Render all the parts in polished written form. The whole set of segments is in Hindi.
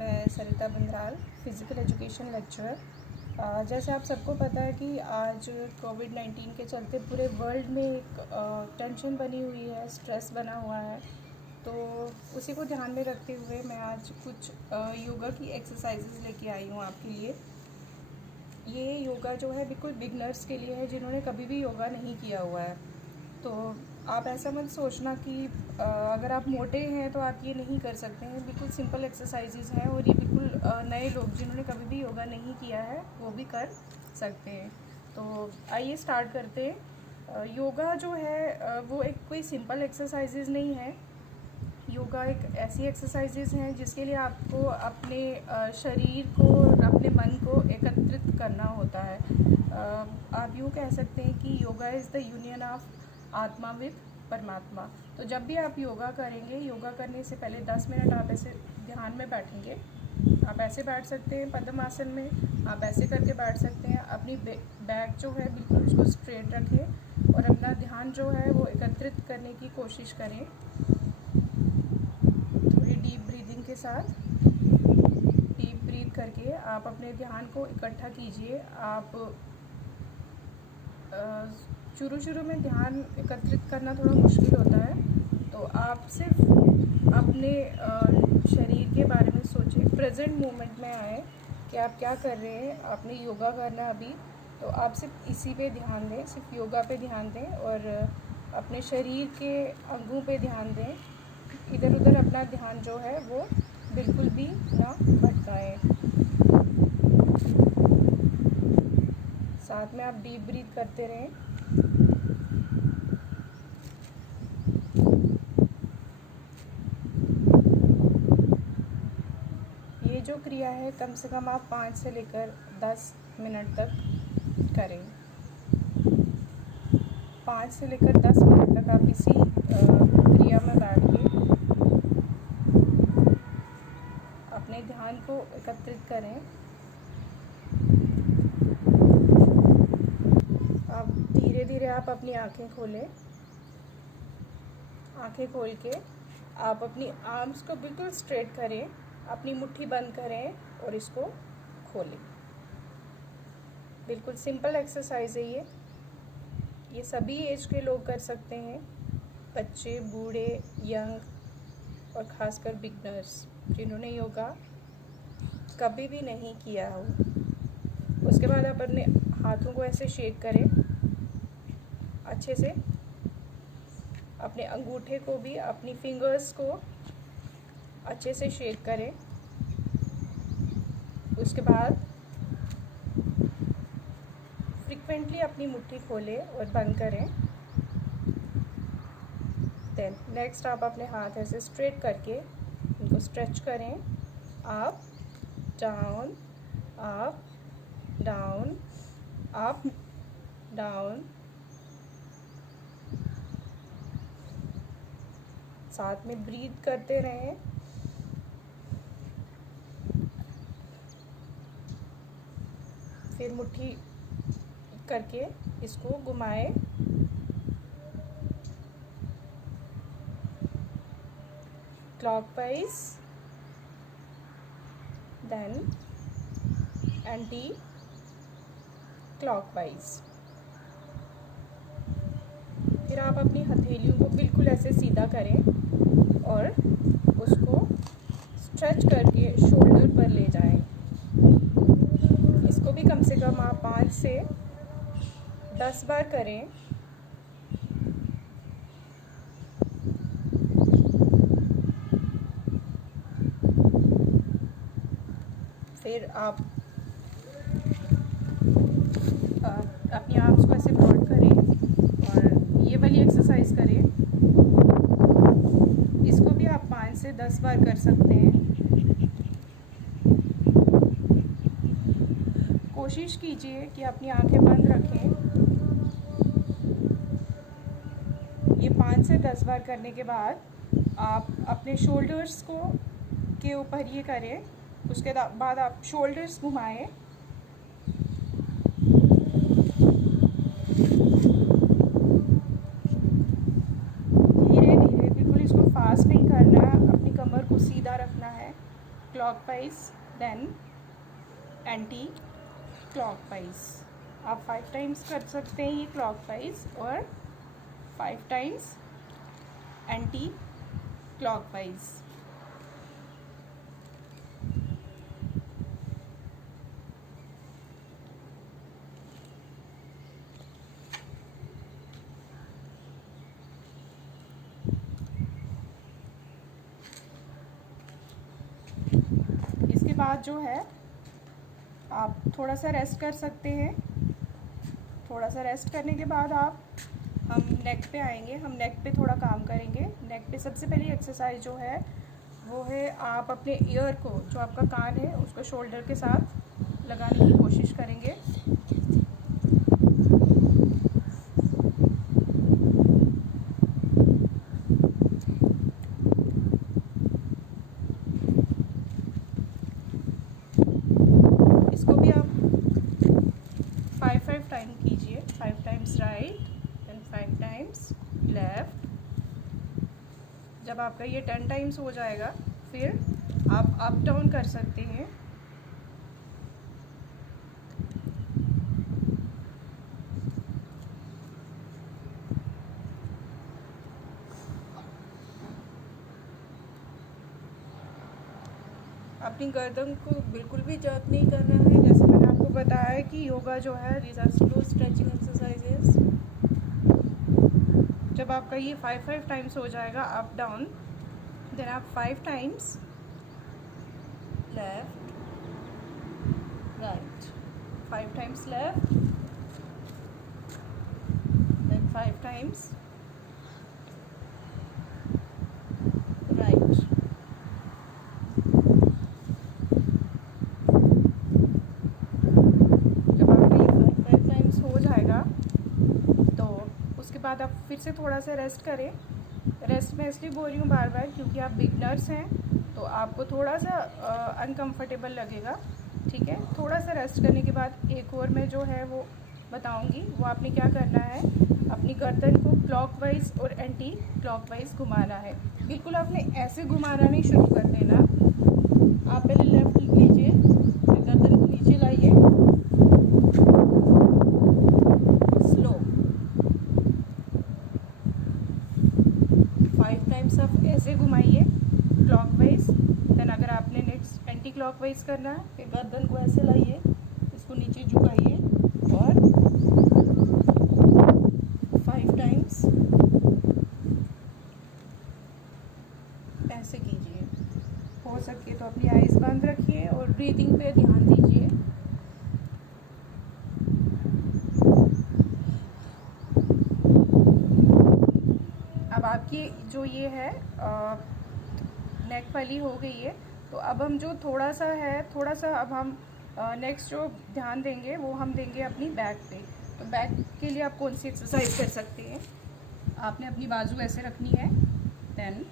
मैं सरिता बंदराल, फ़िज़िकल एजुकेशन लेक्चरर। जैसे आप सबको पता है कि आज कोविड-19 के चलते पूरे वर्ल्ड में एक टेंशन बनी हुई है, स्ट्रेस बना हुआ है। तो उसी को ध्यान में रखते हुए मैं आज कुछ योगा की एक्सरसाइजेज़ लेके आई हूँ आपके लिए। ये योगा जो है बिल्कुल बिगनर्स के लिए है, जिन्होंने कभी भी योगा नहीं किया हुआ है। तो आप ऐसा मत सोचना कि अगर आप मोटे हैं तो आप ये नहीं कर सकते हैं। बिल्कुल सिंपल एक्सरसाइजेज़ हैं और ये बिल्कुल नए लोग जिन्होंने कभी भी योगा नहीं किया है वो भी कर सकते हैं। तो आइए स्टार्ट करते हैं। योगा जो है वो एक कोई सिंपल एक्सरसाइजेज़ नहीं है। योगा एक ऐसी एक्सरसाइजेज़ हैं जिसके लिए आपको अपने शरीर को और अपने मन को एकत्रित करना होता है। आप यूँ कह सकते हैं कि yoga is the union of आत्मा विद परमात्मा। तो जब भी आप योगा करेंगे, योगा करने से पहले 10 मिनट आप ऐसे ध्यान में बैठेंगे। आप ऐसे बैठ सकते हैं पद्म आसन में, आप ऐसे करके बैठ सकते हैं। अपनी बैक जो है बिल्कुल उसको स्ट्रेट रखें और अपना ध्यान जो है वो एकत्रित करने की कोशिश करें। थोड़ी डीप ब्रीदिंग के साथ डीप ब्रीथ करके आप अपने ध्यान को इकट्ठा कीजिए। आप शुरू में ध्यान एकत्रित करना थोड़ा मुश्किल होता है, तो आप सिर्फ अपने शरीर के बारे में सोचें, प्रेजेंट मोमेंट में आए कि आप क्या कर रहे हैं। आपने योगा करना अभी, तो आप सिर्फ इसी पे ध्यान दें, सिर्फ योगा पे ध्यान दें और अपने शरीर के अंगों पे ध्यान दें। इधर उधर अपना ध्यान जो है वो बिल्कुल भी ना भटकाएं। साथ में आप डीप ब्रीथ करते रहें। ये जो क्रिया है कम से कम आप 5 से लेकर 10 मिनट तक करें। 5 से लेकर 10 मिनट तक आप इसी क्रिया में बैठ के अपने ध्यान को एकत्रित करें। अब धीरे धीरे आप अपनी आंखें खोलें। आंखें खोल के आप अपनी आर्म्स को बिल्कुल स्ट्रेट करें, अपनी मुट्ठी बंद करें और इसको खोलें। बिल्कुल सिंपल एक्सरसाइज है ये सभी एज के लोग कर सकते हैं, बच्चे, बूढ़े, यंग और ख़ासकर बिगनर्स जिन्होंने योगा कभी भी नहीं किया हो। उसके बाद आप अपने हाथों को ऐसे शेक करें अच्छे से। अपने अंगूठे को भी, अपनी फिंगर्स को अच्छे से शेक करें। उसके बाद फ्रिक्वेंटली अपनी मुट्ठी खोलें और बंद करें। देन नेक्स्ट आप अपने हाथ ऐसे स्ट्रेट करके इनको स्ट्रेच करें। Up down, up down, up down. साथ में ब्रीथ करते रहें। फिर मुट्ठी करके इसको घुमाएं। Clockwise, then anti clockwise. फिर आप अपनी हथेलियों को बिल्कुल ऐसे सीधा करें और उसको स्ट्रेच करके शोल्डर पर ले जाएं। इसको भी कम से कम आप 5 से 10 बार करें। फिर आप अपनी आर्म्स को ऐसे ब्रॉड करें और ये वाली एक्सरसाइज करें। इसको भी आप 5 से 10 बार कर सकते हैं। कोशिश कीजिए कि अपनी आंखें बंद रखें। ये 5 से 10 बार करने के बाद आप अपने शोल्डर्स को के ऊपर ये करें। उसके बाद आप शोल्डर्स घुमाएं। धीरे धीरे, बिल्कुल इसको फास्ट नहीं करना, अपनी कमर को सीधा रखना है। Clockwise, then anti clockwise. आप 5 टाइम्स कर सकते हैं ये क्लॉकवाइज और 5 टाइम्स एंटी क्लॉकवाइज। इसके बाद जो है आप थोड़ा सा रेस्ट कर सकते हैं। थोड़ा सा रेस्ट करने के बाद हम नेक पे आएंगे। हम नेक पे थोड़ा काम करेंगे। नेक पे सबसे पहली एक्सरसाइज जो है वो है, आप अपने ईयर को, जो आपका कान है, उसको शोल्डर के साथ लगाने की कोशिश करेंगे। इसको भी आप 5 टाइम कीजिए। 5 times right and 5 times left. जब आपका ये 10 टाइम्स हो जाएगा फिर आप अप डाउन कर सकते हैं। अपनी गर्दन को बिल्कुल भी जर्क नहीं करना है। जैसे मैंने आपको बताया है कि योगा जो है, these are slow stretching exercises. जब आपका ये 5 टाइम्स हो जाएगा अप डाउन, देन आप 5 times left right, 5 times left, then 5 times right. जब आपका ये 5 टाइम्स हो जाएगा तो उसके बाद आप फिर से थोड़ा सा रेस्ट करें। रेस्ट में इसलिए बोल रही हूँ बार बार क्योंकि आप बिगनर्स हैं तो आपको थोड़ा सा अनकंफर्टेबल लगेगा, ठीक है। थोड़ा सा रेस्ट करने के बाद एक और मैं जो है वो बताऊंगी। वो आपने क्या करना है, अपनी गर्दन को क्लॉकवाइज और एंटी क्लॉकवाइज घुमाना है। बिल्कुल आपने ऐसे घुमाना नहीं शुरू कर देना। आप पहले लेफ्ट लीजिए, गर्दन को नीचे लाइए, स्लो 5 टाइम्स आप ऐसे घुमाइए क्लॉकवाइज। देन अगर आपने नेक्स्ट एंटी क्लॉकवाइज करना है, फिर गर्दन को ऐसे लाइए, इसको नीचे झुकाइए और 5 टाइम्स ऐसे कीजिए। हो सके तो अपनी आइज़ बंद रखिए और ब्रीथिंग पे ध्यान दीजिए। अब आपकी जो ये है नेक वाली हो गई है, तो अब हम जो थोड़ा सा अब हम नेक्स्ट जो ध्यान देंगे वो हम देंगे अपनी बैक पे। तो बैक के लिए आप कौन सी एक्सरसाइज कर सकते हैं, आपने अपनी बाजू ऐसे रखनी है, देन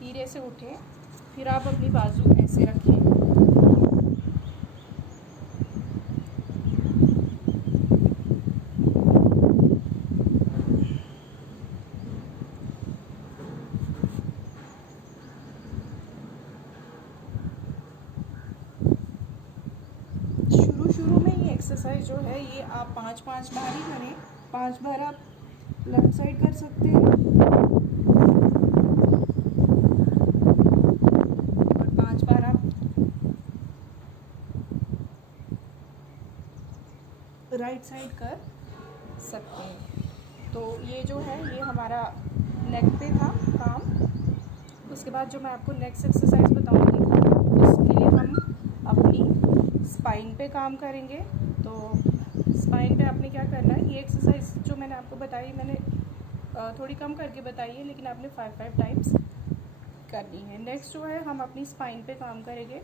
धीरे से उठें, फिर आप अपनी बाजू ऐसे रखें। शुरू में ये एक्सरसाइज जो है ये आप 5 बार ही करें। 5 बार आप लेफ्ट साइड कर सकते हैं और 5 बार आप राइट साइड कर सकते हैं। तो ये जो है ये हमारा नेक पे था काम। उसके बाद जो मैं आपको नेक्स्ट एक्सरसाइज बताऊंगी उसके लिए हम अपनी स्पाइन पे काम करेंगे। तो स्पाइन पे आपने क्या करना है, ये एक्सरसाइज जो मैंने आपको बताई, मैंने थोड़ी कम करके बताई है, लेकिन आपने 5 टाइम्स करनी है। नेक्स्ट जो है हम अपनी स्पाइन पे काम करेंगे।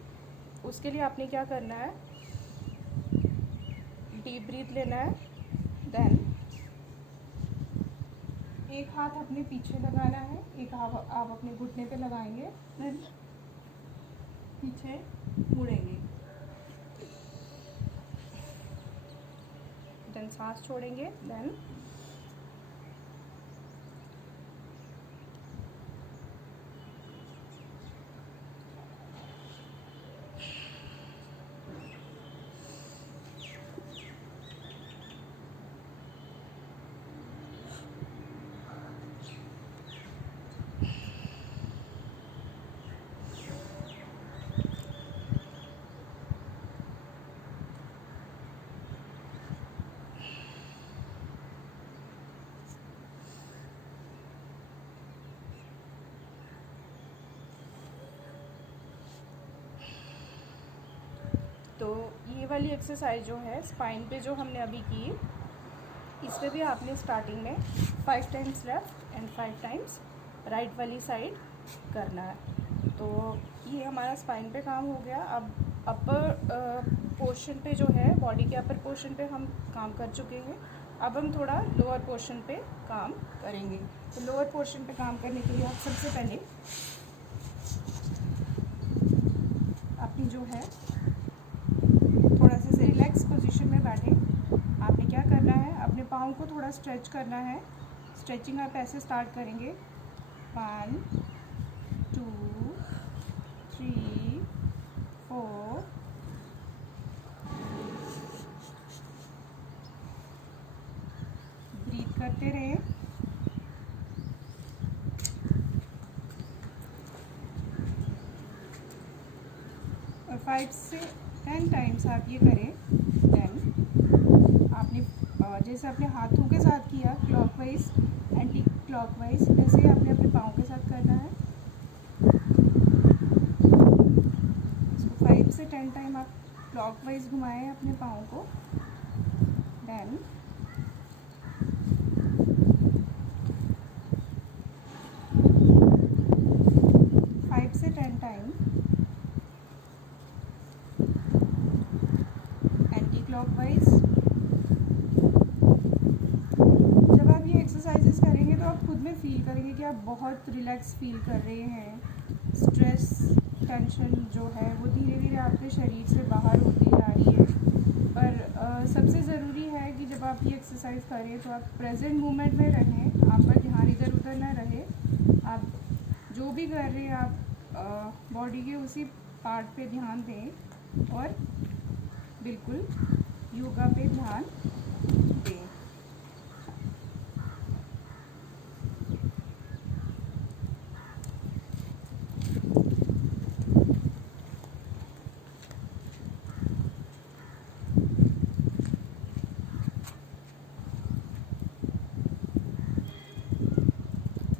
उसके लिए आपने क्या करना है, डीप ब्रीथ लेना है, देन एक हाथ अपने पीछे लगाना है, एक आप अपने घुटने पे लगाएंगे, देन पीछे मुड़ेंगे, देन सांस छोड़ेंगे, देन तो ये वाली एक्सरसाइज जो है स्पाइन पे जो हमने अभी की, इस पे भी आपने स्टार्टिंग में 5 times left and 5 times right वाली साइड करना है। तो ये हमारा स्पाइन पे काम हो गया। अब अपर पोर्शन पे जो है, बॉडी के अपर पोर्शन पे हम काम कर चुके हैं। अब हम थोड़ा लोअर पोर्शन पे काम करेंगे। तो लोअर पोर्शन पे काम करने के लिए आप सबसे पहले अपनी जो है थोड़ा सा रिलैक्स पोजीशन में बैठे। आपने क्या करना है, अपने पाँव को थोड़ा स्ट्रेच करना है। स्ट्रेचिंग आप ऐसे स्टार्ट करेंगे, 1 2 3 4 ब्रीथ करते रहें। और 5 से 10 टाइम्स आप ये करें। देन आपने जैसे अपने हाथों के साथ किया क्लॉकवाइज एंटी क्लॉकवाइज, वैसे ही आपने अपने पाँव के साथ करना है। इसको 5 से 10 टाइम आप क्लॉकवाइज घुमाएं अपने पाँव को। देन से 10 टाइम एंटी क्लॉकवाइज। जब आप ये एक्सरसाइजेस करेंगे तो आप खुद में फील करेंगे कि आप बहुत रिलैक्स फील कर रहे हैं। स्ट्रेस टेंशन जो है वो धीरे धीरे आपके शरीर से बाहर होती जा रही है। पर सबसे ज़रूरी है कि जब आप ये एक्सरसाइज करें तो आप प्रेजेंट मोमेंट में रहें, आपका ध्यान इधर उधर ना रहे। आप जो भी कर रहे हैं आप बॉडी के उसी पार्ट पे ध्यान दें और बिल्कुल योगा पे ध्यान दें।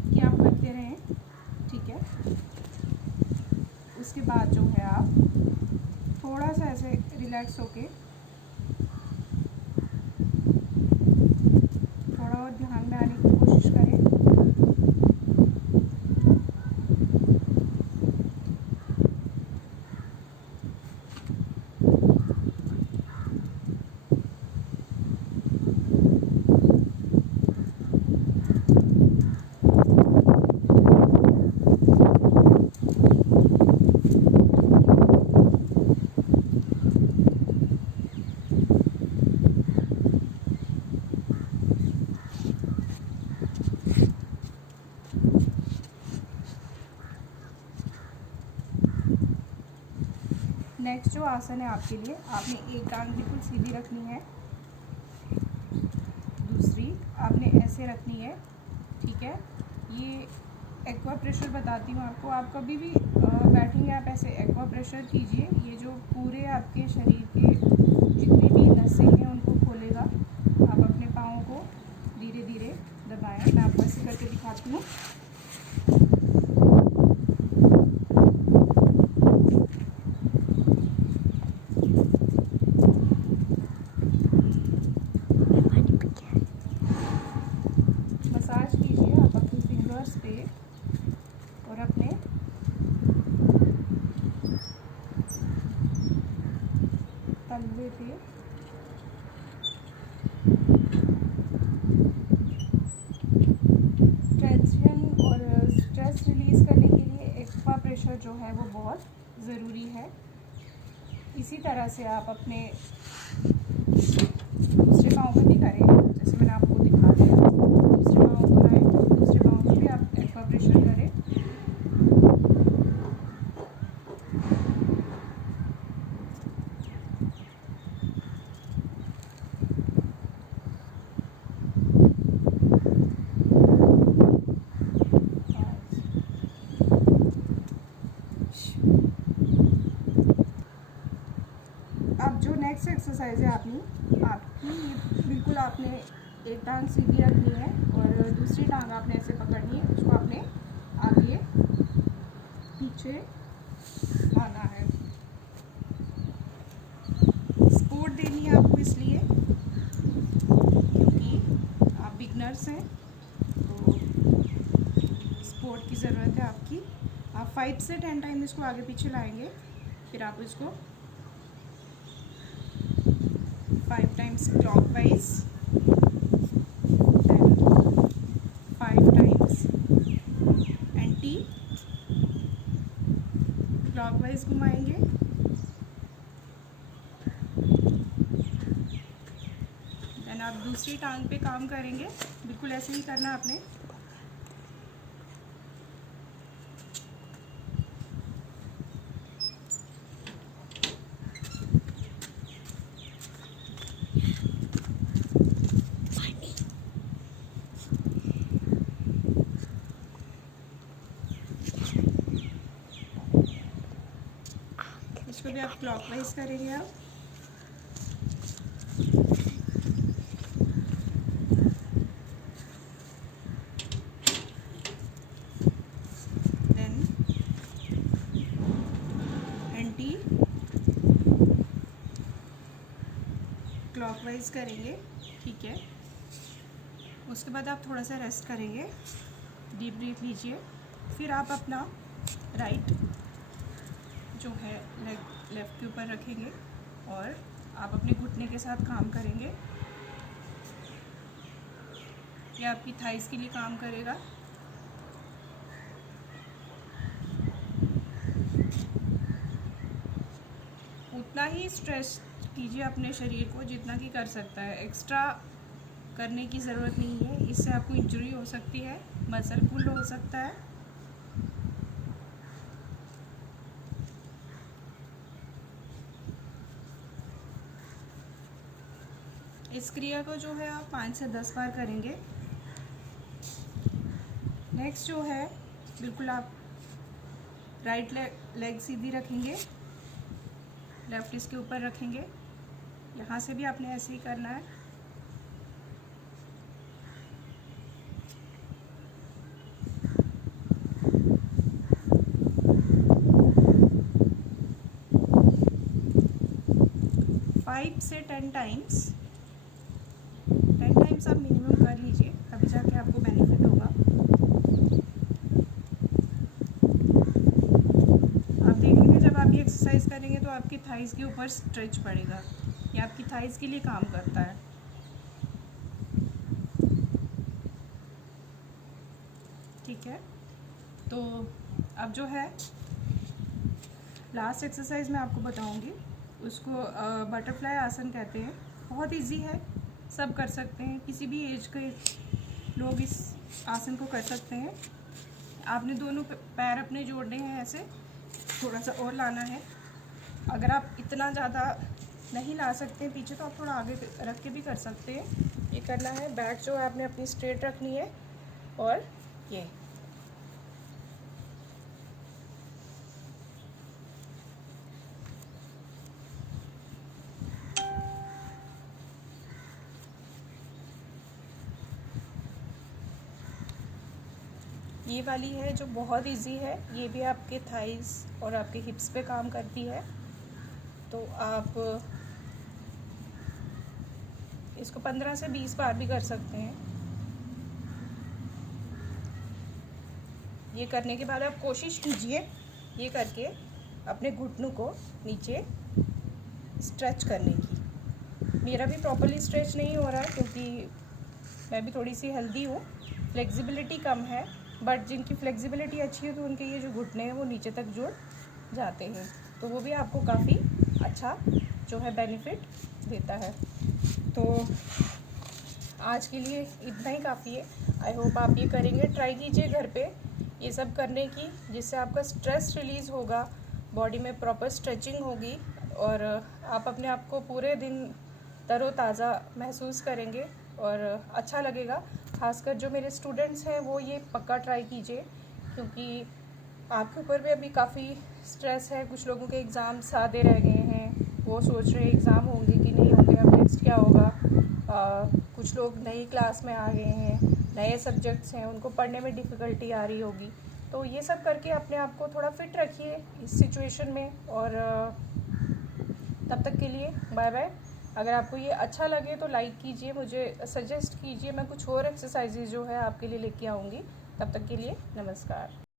कि आप करते रहें, ठीक है। उसके बाद जो है आप थोड़ा सा ऐसे रिलैक्स होके थोड़ा और ध्यान में आने की कोशिश करें। नेक्स्ट जो आसन है आपके लिए, आपने एक टांग बिल्कुल सीधी रखनी है, दूसरी आपने ऐसे रखनी है, ठीक है। ये एक्वा प्रेशर बताती हूँ आपको। आप कभी भी बैठेंगे आप ऐसे एक्वा प्रेशर कीजिए। ये जो पूरे आपके शरीर के जितनी भी नसें हैं उनको खोलेगा। आप अपने पाँव को धीरे धीरे दबाएं। मैं आपको ऐसे करके दिखाती हूँ। मसाज कीजिए आप अपनी फिंगर्स पे और अपने तलवे पे। टेंशन और स्ट्रेस रिलीज़ करने के लिए एक्वा प्रेशर जो है वो बहुत ज़रूरी है। इसी तरह से आप अपने दूसरे पाँव पे भी करें, जैसे मैंने आपको दिखा दिया। दूसरे पाँव को लाएं, दूसरे पाँव पे भी आप एक्वा प्रेशर करें। अब जो नेक्स्ट एक्सरसाइज है आपकी बिल्कुल आपने एक टांग सीधी रखनी है और दूसरी टांग आपने ऐसे पकड़नी है। उसको आपने आगे पीछे आना है। बिगनर्स हैं तो सपोर्ट की ज़रूरत है आपकी। आप 5 से 10 टाइम इसको आगे पीछे लाएंगे, फिर आप इसको 5 times clockwise, 5 times anti clockwise घुमाएंगे। देन आप दूसरी टांग पे काम करेंगे, बिल्कुल ऐसे ही करना आपने। इसको भी आप क्लॉकवाइज करेंगे आप। देन एंटी क्लॉकवाइज करेंगे, ठीक है। उसके बाद आप थोड़ा सा रेस्ट करेंगे, डीप ब्रीथ लीजिए। फिर आप अपना राइट जो है लेग लेफ़्ट के ऊपर रखेंगे और आप अपने घुटने के साथ काम करेंगे। यह आपकी थाइस के लिए काम करेगा। उतना ही स्ट्रेच कीजिए अपने शरीर को जितना कि कर सकता है, एक्स्ट्रा करने की ज़रूरत नहीं है। इससे आपको इंजरी हो सकती है, मसल पुल हो सकता है। इस क्रिया को जो है आप 5 से 10 बार करेंगे। नेक्स्ट जो है, बिल्कुल आप राइट लेग सीधी रखेंगे, लेफ्ट इसके ऊपर रखेंगे। यहाँ से भी आपने ऐसे ही करना है। फाइव से 10 टाइम्स आप मिनिमम कर लीजिए, अभी जाके आपको बेनिफिट होगा। आप देखेंगे जब आप ये एक्सरसाइज करेंगे तो आपकी थाइस के ऊपर स्ट्रेच पड़ेगा। ये आपकी थाइस के लिए काम करता है। ठीक है, तो अब जो है लास्ट एक्सरसाइज मैं आपको बताऊंगी, उसको बटरफ्लाई आसन कहते हैं। बहुत इजी है, सब कर सकते हैं, किसी भी एज के लोग इस आसन को कर सकते हैं। आपने दोनों पैर अपने जोड़ने हैं, ऐसे थोड़ा सा और लाना है। अगर आप इतना ज़्यादा नहीं ला सकते पीछे तो आप थोड़ा आगे रख के भी कर सकते हैं। ये करना है, बैक जो है आपने अपनी स्ट्रेट रखनी है और ये वाली है जो बहुत इजी है। ये भी आपके थाइस और आपके हिप्स पे काम करती है। तो आप इसको 15 से 20 बार भी कर सकते हैं। ये करने के बाद आप कोशिश कीजिए ये करके अपने घुटनों को नीचे स्ट्रेच करने की। मेरा भी प्रॉपर्ली स्ट्रेच नहीं हो रहा है क्योंकि मैं भी थोड़ी सी हेल्दी हूँ, फ्लेक्सिबिलिटी कम है। बट जिनकी फ्लेक्सिबिलिटी अच्छी है तो उनके ये जो घुटने हैं वो नीचे तक जुड़ जाते हैं, तो वो भी आपको काफ़ी अच्छा जो है बेनिफिट देता है। तो आज के लिए इतना ही काफ़ी है। आई होप आप ये करेंगे, ट्राई कीजिए घर पे ये सब करने की, जिससे आपका स्ट्रेस रिलीज़ होगा, बॉडी में प्रॉपर स्ट्रेचिंग होगी और आप अपने आप को पूरे दिन तरोताज़ा महसूस करेंगे और अच्छा लगेगा। खासकर जो मेरे स्टूडेंट्स हैं वो ये पक्का ट्राई कीजिए, क्योंकि आपके ऊपर भी अभी काफ़ी स्ट्रेस है। कुछ लोगों के एग्ज़ाम्स आधे रह गए हैं, वो सोच रहे हैं एग्ज़ाम होंगे कि नहीं होंगे, अब नेक्स्ट क्या होगा। कुछ लोग नई क्लास में आ गए हैं, नए सब्जेक्ट्स हैं, उनको पढ़ने में डिफ़िकल्टी आ रही होगी। तो ये सब करके अपने आप को थोड़ा फिट रखिए इस सिचुएशन में। और तब तक के लिए बाय बाय। अगर आपको ये अच्छा लगे तो लाइक कीजिए, मुझे सजेस्ट कीजिए, मैं कुछ और एक्सरसाइजेज जो है आपके लिए लेके आऊँगी। तब तक के लिए नमस्कार।